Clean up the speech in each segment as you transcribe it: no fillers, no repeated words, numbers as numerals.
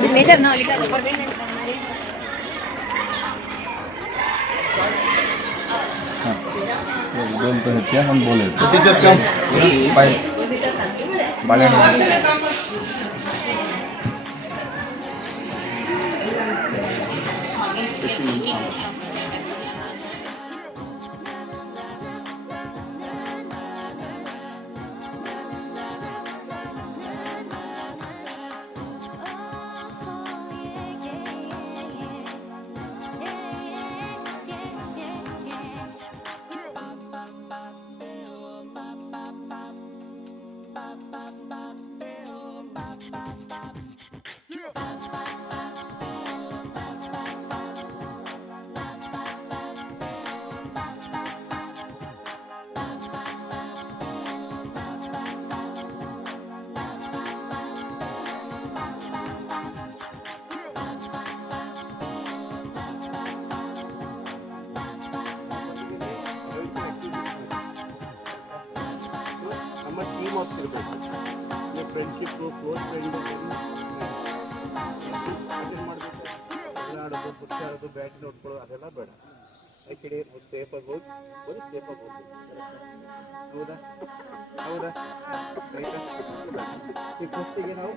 This nature no बोलते हैं क्या हम बोले टीचर्स कम बाले ಫ್ರೆಂಡ್ಶಿಪ್ ಕ್ಲೋಸ್ ಫ್ರೆಂಡ್ ಆಡೋದು ಪುಟ್ಟ ಆಡೋದು ಬ್ಯಾಟ್ ನೋಡ್ಕೊಳ್ಳೋದು ಅದೆಲ್ಲ ಬೇಡ ಆ್ಯಕ್ಚುಲಿ ಸೇಫ್ ಆಗ್ಬೋದು ಬರೀ ಸೇಫ್ ಆಗ್ಬೋದು ಹೌದಾ ಹೌದಾ ಈ ಫಸ್ಟಿಗೆ ನಾವು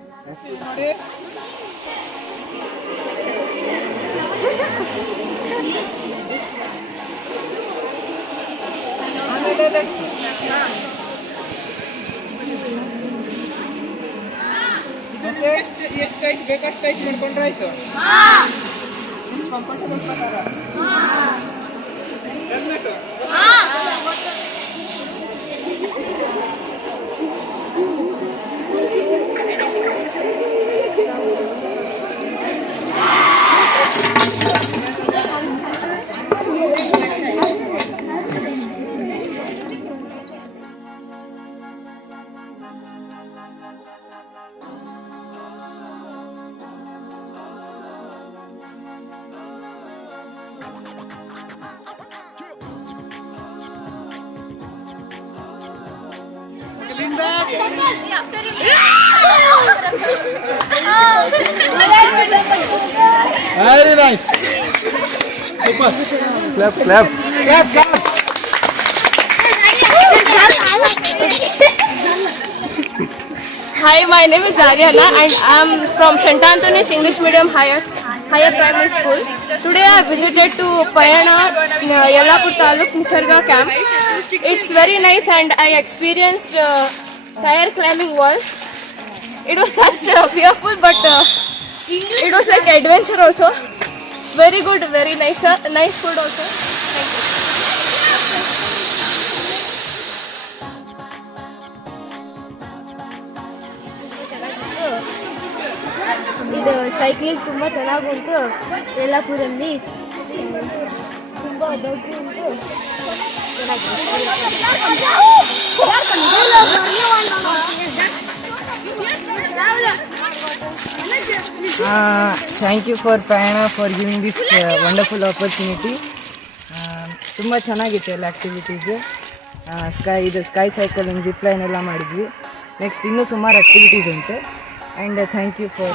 ಎಷ್ಟು ಟೈಟ್ ಬೇಕಷ್ಟು ಟೈಟ್ ಮಾಡ್ಕೊಂಡ್ರೆ ಆಯ್ತು ಕಂಫರ್ಟಬಲ್ ಪ್ರಕಾರ Very nice. Super. Clap, clap. Clap, clap. Hi, my name is Ariana and I am from St. Anthony's English Medium Higher Primary School. Today I visited to Payana, Yellapur Taluk, Nisarga camp. It's very nice and I experienced tire climbing wall. It was such fearful but it was like adventure also. Very good, very nice, nice food also. ಇದು ಸೈಕ್ಲಿಂಗ್ ತುಂಬ ಚೆನ್ನಾಗಿ ಉಂಟು ಯಲ್ಲಾಪುರಲ್ಲಿ ತುಂಬ ದೊಡ್ಡ ಉಂಟು thank you for ಪಯಣ for giving this wonderful opportunity. ತುಂಬ ಚೆನ್ನಾಗಿತ್ತು ಎಲ್ಲ activities. Sky cycling zip line ಎಲ್ಲ ಮಾಡಿದ್ವಿ. ನೆಕ್ಸ್ಟ್ ಇನ್ನೂ ಸುಮಾರು ಆ್ಯಕ್ಟಿವಿಟೀಸ್ ಉಂಟು. And thank you for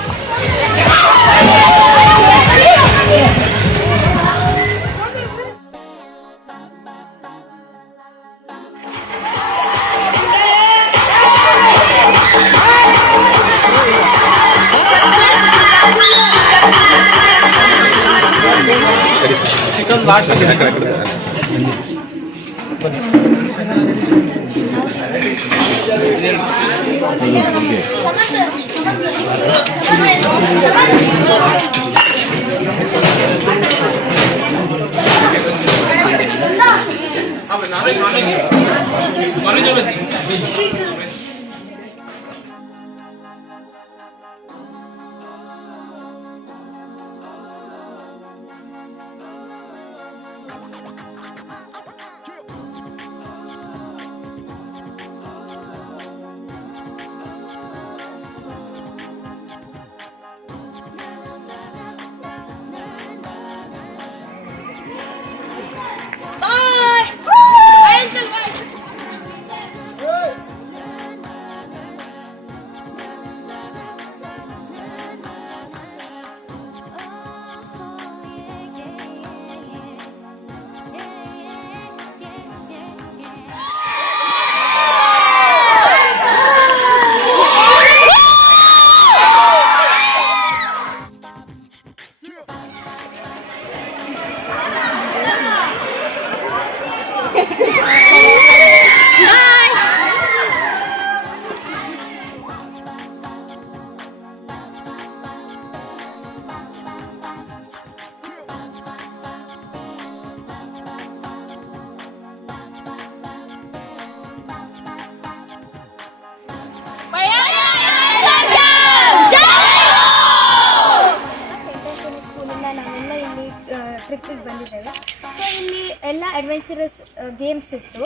ಎಲ್ಲ ಅಡ್ವೆಂಚರಸ್ ಗೇಮ್ಸ್ ಇತ್ತು.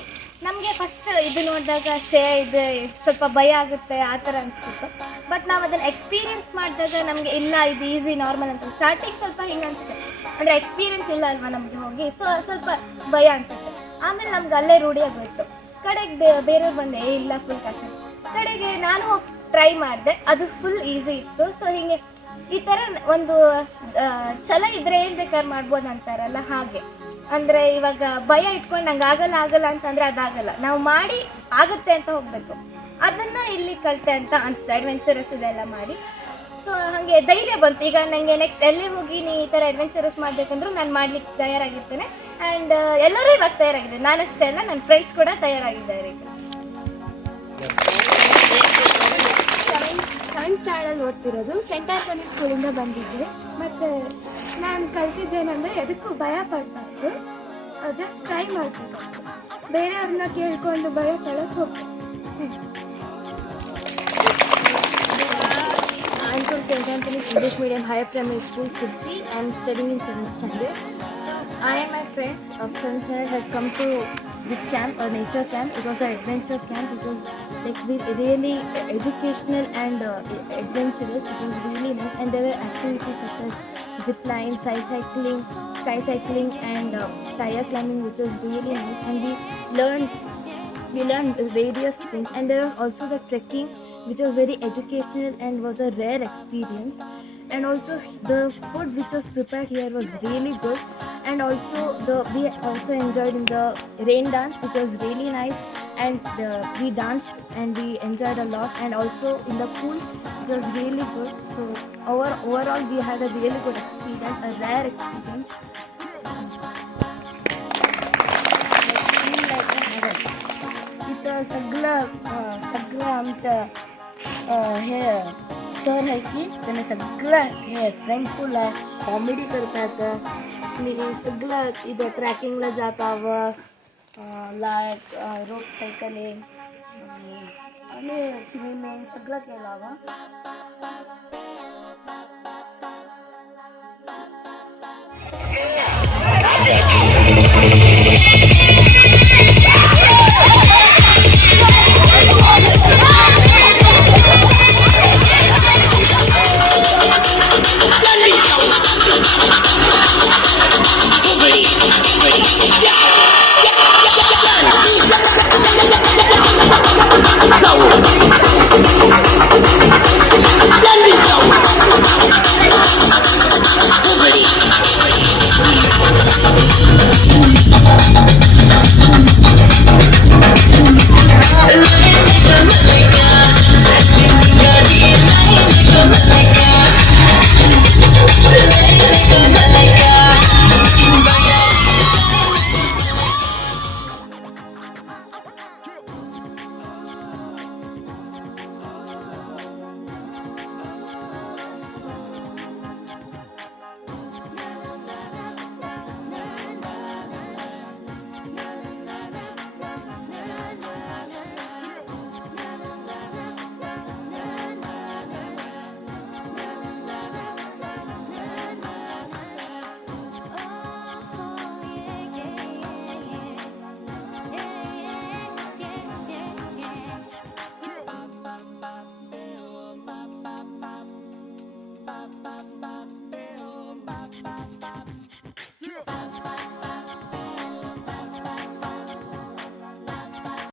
ನಮಗೆ ಫಸ್ಟ್ ಇದು ನೋಡಿದಾಗ ಇದು ಸ್ವಲ್ಪ ಭಯ ಆಗುತ್ತೆ ಆ ಥರ ಅನಿಸ್ತಿತ್ತು. ಬಟ್ ನಾವು ಅದನ್ನು ಎಕ್ಸ್ಪೀರಿಯೆನ್ಸ್ ಮಾಡಿದಾಗ ನಮಗೆ ಇಲ್ಲ ಇದು ಈಸಿ ನಾರ್ಮಲ್ ಅಂತ ಸ್ಟಾರ್ಟಿಂಗ್ ಸ್ವಲ್ಪ ಹಿಂಗೆ ಅನಿಸುತ್ತೆ, ಅಂದರೆ ಎಕ್ಸ್ಪೀರಿಯೆನ್ಸ್ ಇಲ್ಲ ಅಲ್ವಾ ನಮಗೆ ಹೋಗಿ, ಸೊ ಸ್ವಲ್ಪ ಭಯ ಅನಿಸುತ್ತೆ. ಆಮೇಲೆ ನಮ್ಗೆ ಅಲ್ಲೇ ರೂಢಿ ಆಗೋಯ್ತು. ಕಡೆಗೆ ಬೇರೆಯವ್ರು ಬಂದೆ ಇಲ್ಲ ಫುಲ್ ಕಷ್ಟ. ಕಡೆಗೆ ನಾನು ಹೋಗಿ ಟ್ರೈ ಮಾಡಿದೆ, ಅದು ಫುಲ್ ಈಸಿ ಇತ್ತು. ಸೊ ಹೀಗೆ ಈ ಥರ ಒಂದು ಛಲ ಇದ್ರೆ ಏನು ಬೇಕಾದ್ರೆ ಮಾಡ್ಬೋದು ಅಂತಾರಲ್ಲ ಹಾಗೆ. ಅಂದರೆ ಇವಾಗ ಭಯ ಇಟ್ಕೊಂಡು ನಂಗೆ ಆಗಲ್ಲ ಅಂತಂದರೆ ಅದಾಗಲ್ಲ, ನಾವು ಮಾಡಿ ಆಗುತ್ತೆ ಅಂತ ಹೋಗಬೇಕು. ಅದನ್ನು ಇಲ್ಲಿ ಕಲಿತೆ ಅಂತ ಅನಿಸ್ತು ಅಡ್ವೆಂಚರಸ್ ಇದೆಲ್ಲ ಮಾಡಿ. ಸೊ ಹಾಗೆ ಧೈರ್ಯ ಬಂತು. ಈಗ ನನಗೆ ನೆಕ್ಸ್ಟ್ ಎಲ್ಲಿ ಹೋಗಿ ನೀ ಈ ಥರ ಅಡ್ವೆಂಚರಸ್ ಮಾಡಬೇಕಂದ್ರೂ ನಾನು ಮಾಡ್ಲಿಕ್ಕೆ ತಯಾರಾಗಿರ್ತೇನೆ. ಆ್ಯಂಡ್ ಎಲ್ಲರೂ ಇವಾಗ ತಯಾರಾಗಿದ್ದಾರೆ, ನಾನಷ್ಟೇ ಅಲ್ಲ ನನ್ನ ಫ್ರೆಂಡ್ಸ್ ಕೂಡ ತಯಾರಾಗಿದ್ದಾರೆ. ಈಗ ಸೆವೆಂತ್ ಸ್ಟ್ಯಾಂಡರ್ಡ್ ಓದ್ತಿರೋದು, ಸೆಂಟ್ ಆಂಥೋನಿ ಸ್ಕೂಲಿಂದ ಬಂದಿದ್ದೆ. ಮತ್ತು ನಾನು ಕಲ್ತಿದ್ದೇನೆಂದರೆ ಎದಕ್ಕೂ ಭಯ ಪಡಬಾರ್ದು, ಜಸ್ಟ್ ಟ್ರೈ ಮಾಡಬೇಕು. ಬೇರೆಯವ್ರನ್ನ ಕೇಳಿಕೊಂಡು ಭಯ ಪಡೋಕ್ಕೆ ಹೋಗ್ಬೇಕು. I'm from St. Anthony's English Medium Higher Primary School, Sirsi. I am studying in 7th standard. So I and my friends of 7th standard had come to this camp, a nature camp. It was an adventure camp. It was like really educational and adventurous. It was really nice, and there were activities such as zip line, sky cycling, and tire climbing, which was really nice. And we learned various things, and there was also the trekking, which was very educational and was a rare experience. And also the food which was prepared here was really good. And also we also enjoyed in the rain dance, which was really nice. And we danced and we enjoyed a lot. And also in the pool, it was really good. So overall we had a really good experience, a rare experience. सगळं आमचं हे सण आहे की त्याने सगळं हे फ्रेंडफुल आहे, कॉमेडी करतात. मी सगळं इथं ट्रॅकिंगला जातावं, लाईक रोप सायकलिंग आणि स्विमिंग सगळं केलं.